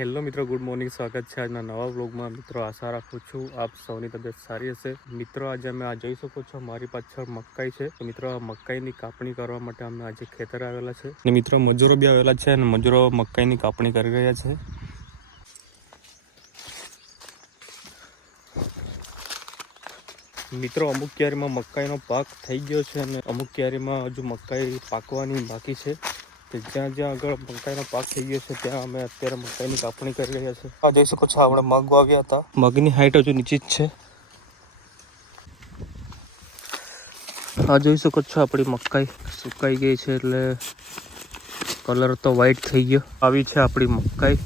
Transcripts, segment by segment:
Hello મિત્રો, good morning. સ્વાગત છે આજના નવા વ્લોગમાં. મિત્રો, આશા રાખું છું આપ સૌની તબિયત સારી હશે. મિત્રો, આજે અમે આ જોઈ શકો છો, મારી પાછળ મકાઈ છે. મિત્રો, આ મકાઈની કાપણી કરવા માટે અમે આજે ખેતર આવેલા છે. અને મિત્રો, મજૂરો બી આવેલા છે અને મજૂરો મકાઈની કાપણી કરી રહ્યા છે. મિત્રો, અમુક ક્યારીમાં મકાઈનો પાક થઈ ગયો છે અને અમુક ક્યારીમાં હજુ મકાઈ પાકવાની બાકી છે. કે જ્યાં જ્યાં આગળ મકાઈનો પાક થઈ ગયો છે ત્યાં અમે અત્યારે મકાઈની કાપણી કરી રહ્યા છે આ જોઈ શકો છો આપણે મગ વાવ્યા હતા. મગની હાઈટ હજુ નીચી જ છે. આ જોઈ શકો છો આપણી મકાઈ સુકાઈ ગઈ છે એટલે કલર તો વ્હાઈટ થઈ ગયો. આવી છે આપણી મકાઈ.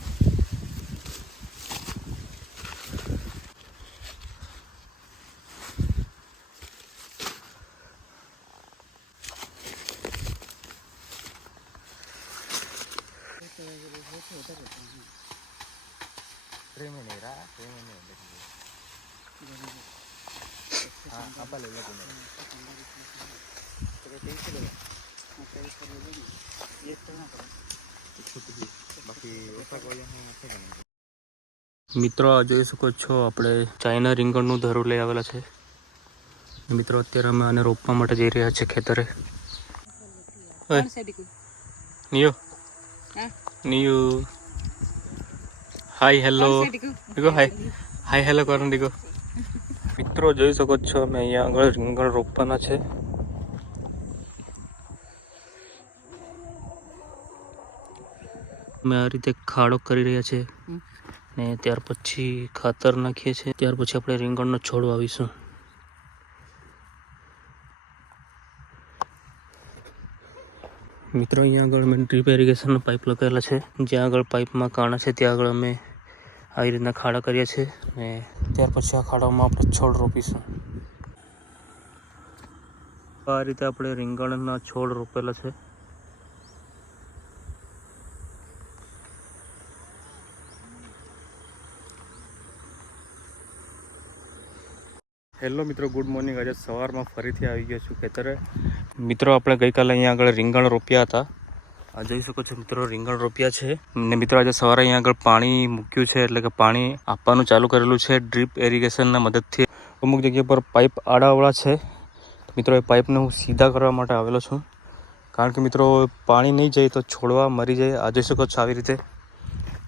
મિત્રો આ જોઈ શકો છો આપણે ચાઇના રીંગણનું ધરું લઈ આવેલા છે મિત્રો અત્યારે અમે આને રોપવા માટે જઈ રહ્યા છે ખેતરે નિયો નિયો નિયુ હાય હેલો દીકો હાય હાય હેલો કરો દીકો મિત્રો જોઈ શકો છો અમે અહીંયા આગળ રીંગણ રોપવાના છે. અમે આ રીતે ખાડો કરી રહ્યા છે ને ત્યાર પછી ખાતર નાખીએ છીએ. ત્યાર પછી આપણે રીંગણનો છોડ વાવીશું મિત્રો, અહીંયા આગળ અમે ડ્રીપ ઇરિગેશનનો પાઇપ લગાવેલા છે. જ્યાં આગળ પાઇપમાં કાણા છે, ત્યાં આગળ અમે આવી રીતના ખાડા કર્યા છે ને ત્યાર પછી આ ખાડામાં આપણે છોડ રોપીશું. આ રીતે આપણે રીંગણના છોડ રોપેલા છે. હેલો મિત્રો ગુડ મોર્નિંગ આજે સવારમાં ફરીથી આવી ગયો છું ખેતરે. મિત્રો, આપણે ગઈકાલે અહીંયા આગળ રીંગણ રોપ્યા હતા. આ જોઈ શકો છો મિત્રો, રીંગણ રોપ્યા છે. ને મિત્રો, આજે સવારે અહીંયા આગળ પાણી મૂક્યું છે, એટલે કે પાણી આપવાનું ચાલુ કરેલું છે ડ્રીપ એરિગેશનના મદદથી. અમુક જગ્યા પર પાઇપ આડાવડા છે. મિત્રો, એ પાઇપને હું સીધા કરવા માટે આવેલો છું. કારણ કે મિત્રો, પાણી નહીં જાય તો છોડવા મરી જાય. આ જોઈ શકો છો આવી રીતે.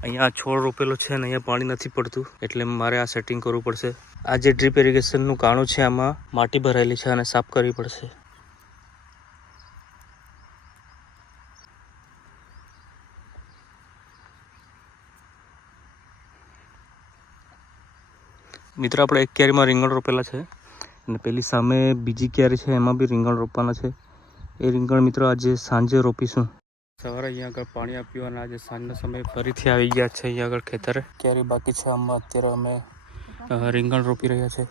અહીંયા છોડ રોપેલો છે અને અહીંયા પાણી નથી પડતું, એટલે મારે આ સેટિંગ કરવું પડશે. આ જે ડ્રીપ ઇરિગેશનનું કાણું છે, આમાં માટી ભરાયેલી છે અને સાફ કરવી પડશે. મિત્રો, આપણે એક ક્યારીમાં રીંગણ રોપેલા છે. અને પેલી સામે બીજી ક્યારી છે, એમાં બી રીંગણ રોપવાના છે. એ રીંગણ મિત્રો, આજે સાંજે રોપીશું. સવારે અહીંયા આગળ પાણી આપ્યું અને આજે સાંજના સમયે ફરીથી આવી ગયા છે અહીંયા આગળ ખેતરે. કેરી બાકી છે, આમાં અત્યારે અમે રીંગણ રોપી રહ્યા છે.